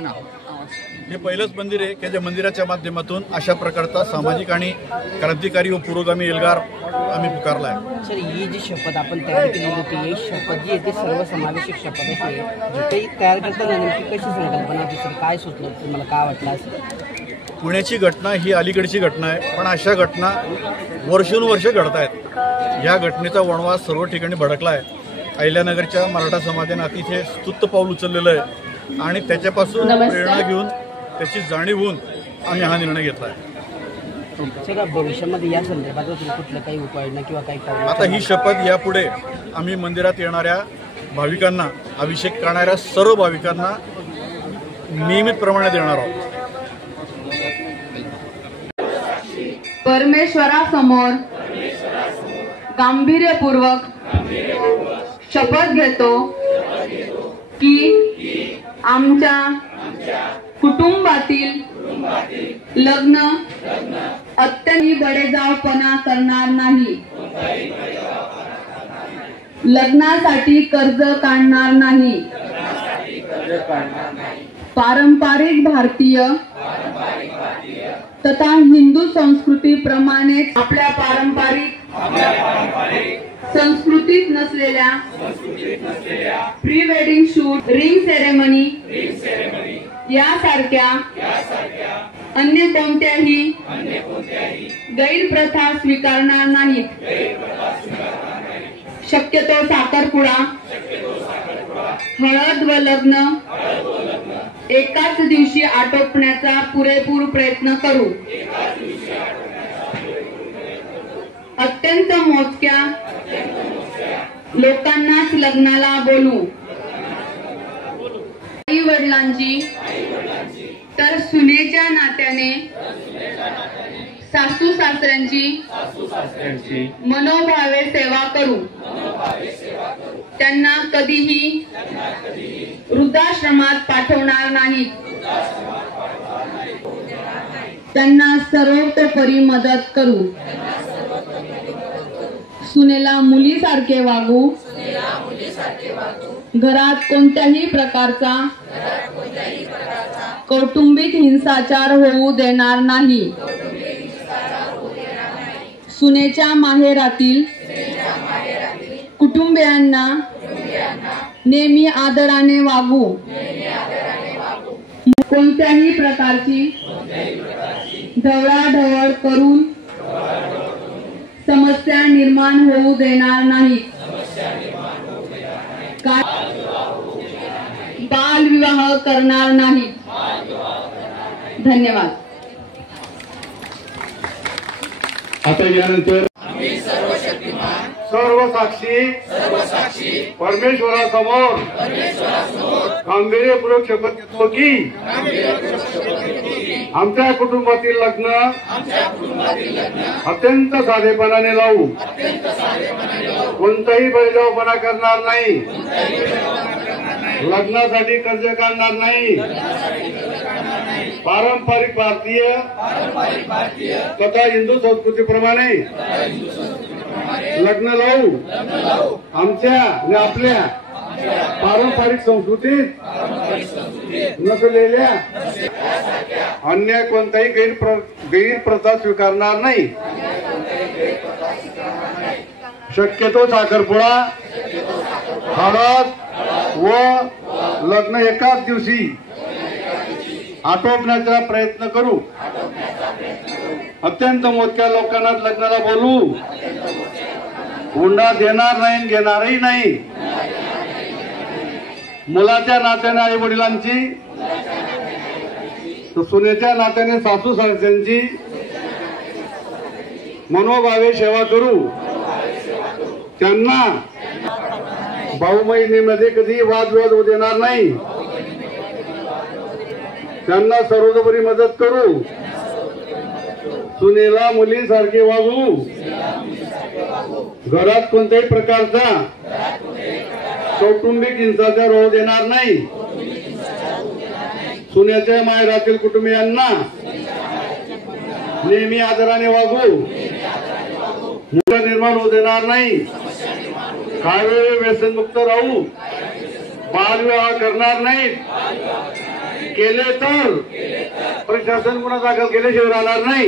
ना हे पहिलंच मंदिर आहे की ज्या मंदिराच्या माध्यमातून अशा प्रकारचा सामाजिक आणि क्रांतिकारी व पुरोगामी एल्गार आम्ही पुकारला आहे। सर, ही जी शपथ आपण तयार केलेली होती, ही शपथ जी आहे ती सर्वसमावेशक शपथ अशी आहे, जी काही तयार करताना नेमकी कशी संकल्पना होती सर? काय सुचलं तुम्हाला, काय वाटलं असं? पुण्याची घटना ही अलीकडची घटना आहे, पण अशा घटना वर्षानुवर्ष घडत आहेत। या घटनेचा वणवा सर्व ठिकाणी भडकला आहे। अहिल्यानगरच्या मराठा समाजाने अतिशय स्तुत्य पाऊल उचललेलं आहे आणि त्याच्यापासून प्रेरणा घेऊन त्याची जाणीव होऊन आम्ही हा निर्णय घेतला आहे। सर, भविष्यामध्ये या संदर्भात कुठलं काही उपाययोजना किंवा काही आता ही शपथ यापुढे आम्ही मंदिरात येणाऱ्या भाविकांना, अभिषेक करणाऱ्या सर्व भाविकांना नियमितप्रमाणे देणार आहोत। परमेश्वरासमोर गांभीर्यपूर्वक शपथ घेतो की आमच्या कुटुंबातील लग्न अत्यंत बडेजावपणा करणार नाही, लग्नासाठी कर्ज काढणार नाही, पारंपरिक भारतीय तथा हिंदू संस्कृतीप्रमाणे आपल्या पारंपरिक संस्कृतीत नसलेल्या pre wedding shoot, ring ceremony यासारख्या अन्य कोणत्याही गैरप्रथा स्वीकारणार नाहीत। शक्यतो साखरपुडा, हळद व लग्न एकाच दिवशी आटोपण्याचा पुरेपूर प्रयत्न करू। अत्यंत मोजक्या लोकांनाच लग्नाला बोलू। आई वडिलांची तर सुनेच्या नात्याने सासू सासऱ्यांची मनोभावे सेवा करू। त्यांना कधीही वृद्धाश्रमात पाठवणार नाही, त्यांना सर्वतोपरी मदत करू। सुनेला मुलीसारखे वागू, घरात कोणत्याही प्रकारचा कौटुंबिक हिंसाचार होऊ देणार नाही। सुनेच्या माहेरातील कुटुंबियांना नेहमी आदराने वागू, कोणत्याही प्रकारची ढवळाढवळ करून समस्या निर्माण होऊ देणार नाही। बालविवाह करणार नाही। धन्यवाद। आता यानंतर सर्व साक्षी परमेश्वरासमोर गांभीर्यपूर्वक शपथ घेतो की आमच्या कुटुंबातील लग्न अत्यंत साधेपणाने लावू, कोणताही बळजबरीपणा करणार नाही, लग्नासाठी कर्ज काढणार नाही, पारंपरिक भारतीय तथा हिंदू संस्कृतीप्रमाणे लग्न लावू। आमच्या आणि आपल्या पारंपरिक संस्कृतीत नसलेल्या अन्य कोणताही गैरप्रथा स्वीकारणार नाही। शक्यतो साखरपुडा, हळद व लग्न एकाच दिवशी आटोपण्याचा प्रयत्न करू। अत्यंत मोजक्या लोकांना लग्नाला बोलू, हुंडा देणार नाही, घेणारही नाही। मुलाच्या नात्याने आई वडिलांची, सुनेच्या नात्याने सासू सासऱ्यांची मनोभावे सेवा करू। त्यांना भाऊ बहिणीमध्ये कधी वादविवाद होऊ देणार नाही, त्यांना सर्वतोपरी मदत करू। सुनेला मुलीसारखे वागू, घरात कोणत्याही प्रकारचा कौटुंबिक हिंसाचार होऊ देणार नाही। सुनेच्या माहेरातील कुटुंबियांना नेहमी आदराने वागू, मुलं निर्माण होऊ देणार नाही, कायम व्यसनमुक्त राहू, बालविवाह करणार नाहीत, केले तर प्रशासन गुन्हा दाखल केल्याशिवाय राहणार नाही.